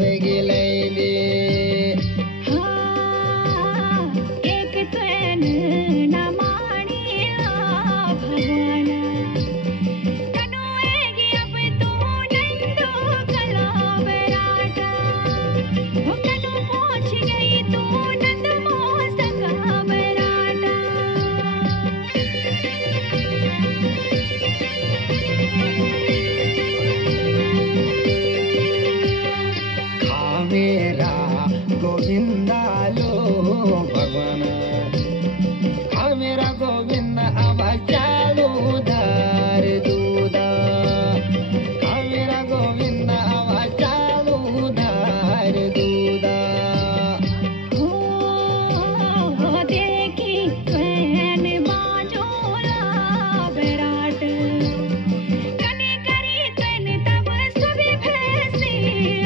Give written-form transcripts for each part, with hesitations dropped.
वगिलैली एक तन न मानिया भगवान कनुएगी अब तू नंदो कला बराटा कनु पहुंच गई तू नंद मोसक बराटा खावेरा गोविंदालो भगवान खावेरा गोविंद आवा चालू धार दूधा खावेरा गोविंद आवा चालू धार दूधा हो देखी कैन बाजोला बराट कनी करी तन तब सभी भैंसी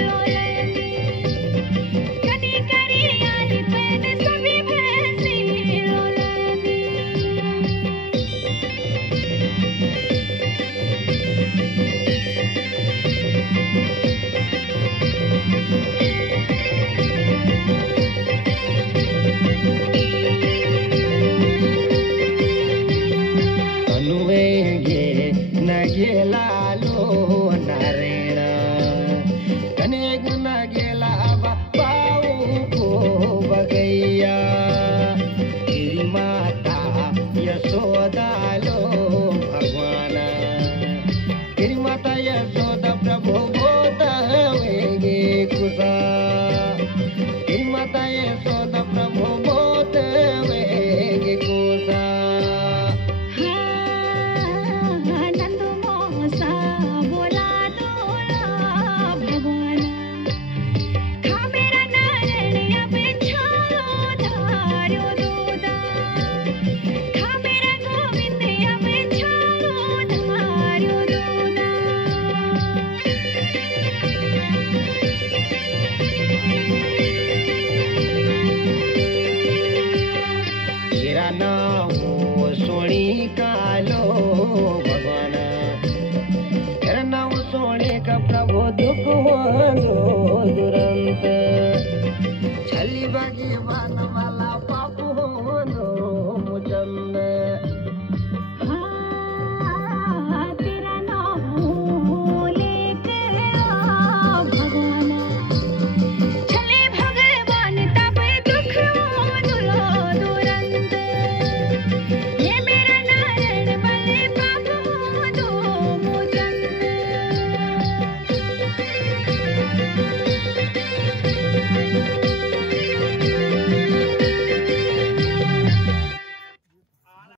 लोलनी कनी करी आई तन सभी भैंसी लोलनी कनुवेगे नगेलालो नारायण कनेग नगेला बाऊ को बगैया तेरी माता यशोदालो भगवान तेरी माता यशोदा प्रभु गोद वेगे कुसा